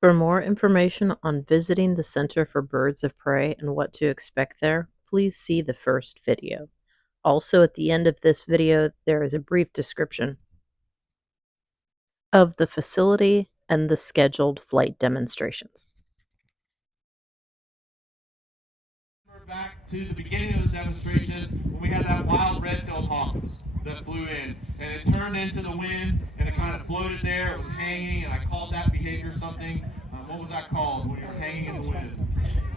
For more information on visiting the Center for Birds of Prey and what to expect there, please see the first video. Also, at the end of this video, there is a brief description of the facility and the scheduled flight demonstrations. Back to the beginning of the demonstration when we had that wild red-tailed hawk that flew in, and it turned into the wind and it kind of floated there. It was hanging, and I called that behavior something. What was that called when you're hanging in the wind?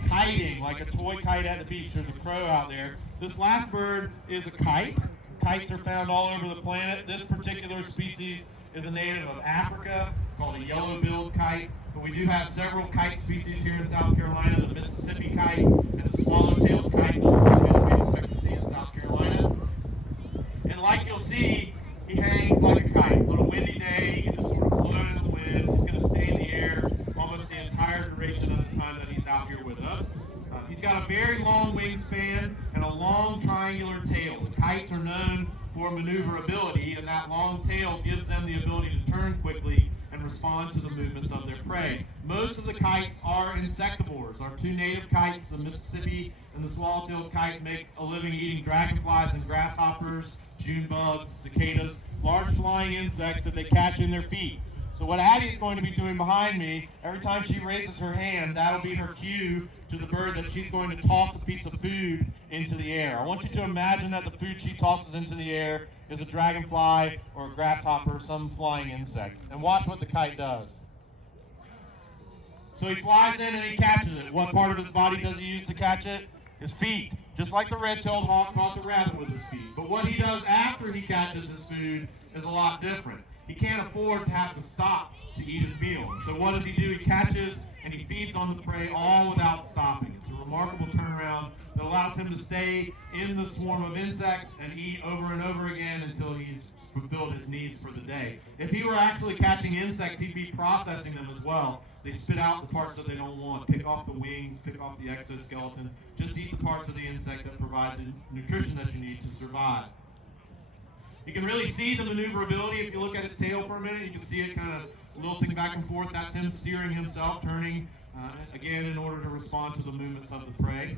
Kiting, like a toy kite at the beach. There's a crow out there. This last bird is a kite. Kites are found all over the planet. This particular species is a native of Africa. It's called a yellow-billed kite. But we do have several kite species here in South Carolina, the Mississippi kite and the swallow-tailed kite. Those are the two that we expect to see in South Carolina. And like you'll see, he hangs like a kite. On a windy day, he can just sort of float in the wind. He's going to stay in the air almost the entire duration of the time that he's out here with us. He's got a very long wingspan and a long triangular tail. The kites are known for maneuverability, and that long tail gives them the ability to turn quickly and respond to the movements of their prey. Most of the kites are insectivores. Our two native kites, the Mississippi and the swallow-tailed kite, make a living eating dragonflies and grasshoppers, June bugs, cicadas, large flying insects that they catch in their feet. So what Addie's going to be doing behind me, every time she raises her hand, that'll be her cue to the bird that she's going to toss a piece of food into the air. I want you to imagine that the food she tosses into the air is a dragonfly or a grasshopper, some flying insect. And watch what the kite does. So he flies in and he catches it. What part of his body does he use to catch it? His feet. Just like the red-tailed hawk caught the rabbit with his feet. But what he does after he catches his food is a lot different. He can't afford to have to stop to eat his meal. So what does he do? He catches and he feeds on the prey all without stopping. It's a remarkable turnaround that allows him to stay in the swarm of insects and eat over and over again until he's fulfilled his needs for the day. If he were actually catching insects, he'd be processing them as well. They spit out the parts that they don't want, pick off the wings, pick off the exoskeleton, just eat the parts of the insect that provide the nutrition that you need to survive. You can really see the maneuverability if you look at his tail for a minute. You can see it kind of lilting back and forth. That's him steering himself, turning again in order to respond to the movements of the prey.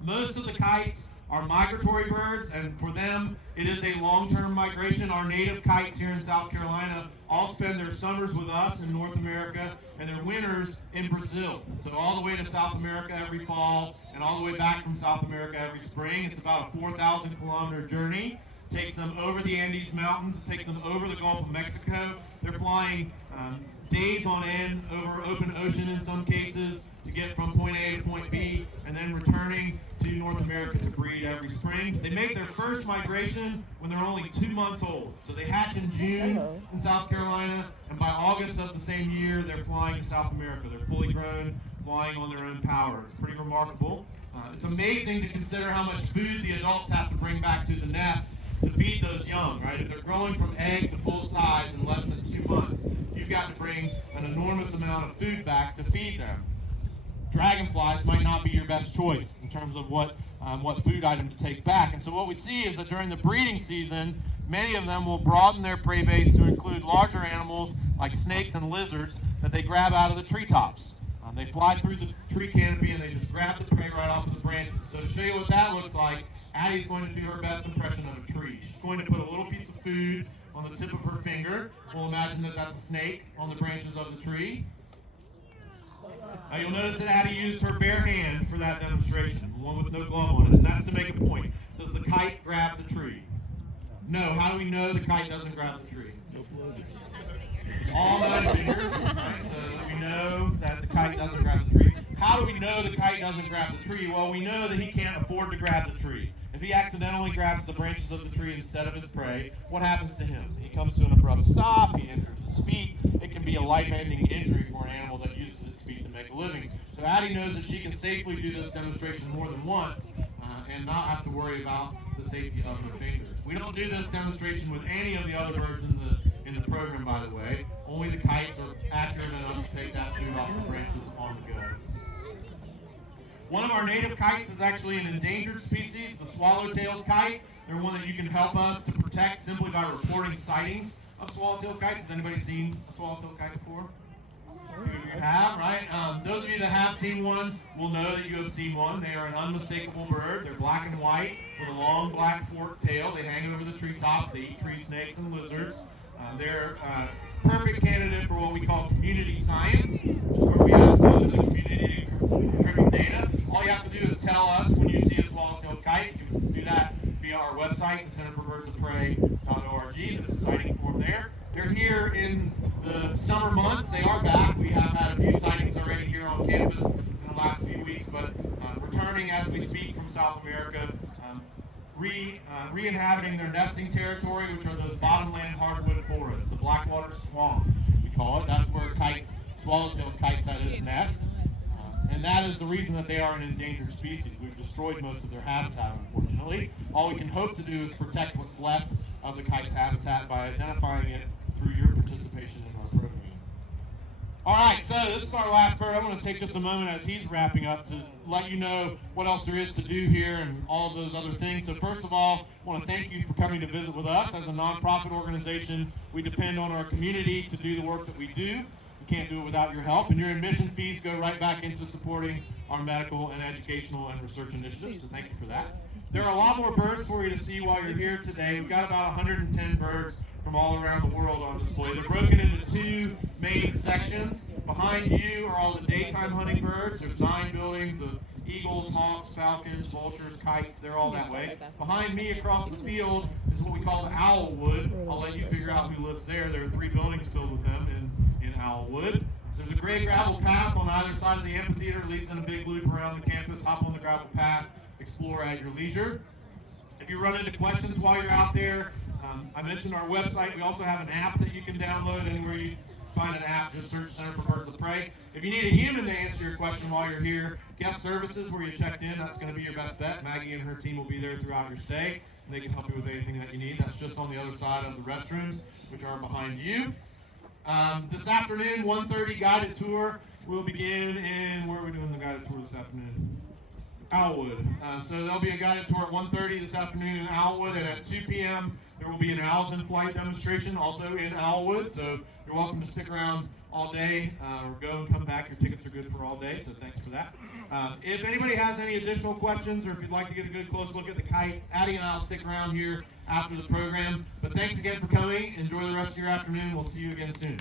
Most of the kites are migratory birds, and for them, it is a long-term migration. Our native kites here in South Carolina all spend their summers with us in North America and their winters in Brazil. So all the way to South America every fall and all the way back from South America every spring. It's about a 4,000 kilometer journey. Takes them over the Andes Mountains, it takes them over the Gulf of Mexico. They're flying days on end over open ocean in some cases to get from point A to point B, and then returning to North America to breed every spring. They make their first migration when they're only 2 months old. So they hatch in June in South Carolina, and by August of the same year, they're flying to South America. They're fully grown, flying on their own power. It's pretty remarkable. It's amazing to consider how much food the adults have to bring back to the nest to feed those young, right? If they're growing from egg to full size in less than 2 months, you've got to bring an enormous amount of food back to feed them. Dragonflies might not be your best choice in terms of what food item to take back. And so what we see is that during the breeding season, many of them will broaden their prey base to include larger animals like snakes and lizards that they grab out of the treetops. They fly through the tree canopy and they just grab the prey right off of the branches. So to show you what that looks like, Addie's going to do her best impression of a tree. She's going to put a little piece of food on the tip of her finger. We'll imagine that that's a snake on the branches of the tree. Now you'll notice that Addie used her bare hand for that demonstration, one with no glove on it, and that's to make a point. Does the kite grab the tree? No. How do we know the kite doesn't grab the tree? All 9 fingers, right? So we know that the kite doesn't grab the tree. How do we know the kite doesn't grab the tree? Well, we know that he can't afford to grab the tree. If he accidentally grabs the branches of the tree instead of his prey, what happens to him? He comes to an abrupt stop, he injures his feet. It can be a life-ending injury for an animal that uses its feet to make a living. So Addie knows that she can safely do this demonstration more than once and not have to worry about the safety of her fingers. We don't do this demonstration with any of the other birds in the program, by the way. Only the kites are accurate enough to take that food off the branches on the go. One of our native kites is actually an endangered species, the swallow-tailed kite. They're one that you can help us to protect simply by reporting sightings of swallow-tailed kites. Has anybody seen a swallow-tailed kite before? A few of you have, right? Those of you that have seen one will know that you have seen one. They are an unmistakable bird. They're black and white with a long black forked tail. They hang over the treetops. They eat tree snakes and lizards. They're perfect candidate for what we call community science, which is where we ask those in the community to contribute data. All you have to do is tell us when you see a swallowtail kite. You can do that via our website, the Center for Birds of Prey.org. There's a sighting form there. They're here in the summer months. They are back. We have had a few sightings already here on campus in the last few weeks, but returning as we speak from South America, re-inhabiting their nesting territory, which are those bottomland hardwood forests, the Blackwater swamp, we call it. That's where swallowtail kites at its nest. And that is the reason that they are an endangered species. We've destroyed most of their habitat, unfortunately. All we can hope to do is protect what's left of the kite's habitat by identifying it through your participation in our program. All right, so this is our last bird. I'm going to take just a moment as he's wrapping up to let you know what else there is to do here and all of those other things. So first of all, I want to thank you for coming to visit with us. As a nonprofit organization, we depend on our community to do the work that we do. We can't do it without your help, and your admission fees go right back into supporting our medical and educational and research initiatives, so thank you for that. There are a lot more birds for you to see while you're here today. We've got about 110 birds from all around the world on display. They're broken into two main sections. Behind you are all the daytime hunting birds. There's 9 buildings of eagles, hawks, falcons, vultures, kites. They're all that way. Behind me across the field is what we call the owl wood. I'll let you figure out who lives there. There are 3 buildings filled with them in owl wood. There's a gray gravel path on either side of the amphitheater. It leads in a big loop around the campus. Hop on the gravel path. Explore at your leisure. If you run into questions while you're out there, I mentioned our website. We also have an app that you can download. Anywhere you find an app, just search Center for Birds of Prey. If you need a human to answer your question while you're here, guest services where you checked in, that's going to be your best bet. Maggie and her team will be there throughout your stay, and they can help you with anything that you need. That's just on the other side of the restrooms, which are behind you. This afternoon, 1:30 guided tour. We'll begin in, where are we doing the guided tour this afternoon? Owlwood. So there'll be a guided tour at 1:30 this afternoon in Owlwood, and at 2 p.m. there will be an Owls in Flight demonstration also in Owlwood. So you're welcome to stick around all day or go and come back. Your tickets are good for all day, so thanks for that. If anybody has any additional questions or if you'd like to get a good close look at the kite, Addie and I'll stick around here after the program. But thanks again for coming. Enjoy the rest of your afternoon. We'll see you again soon.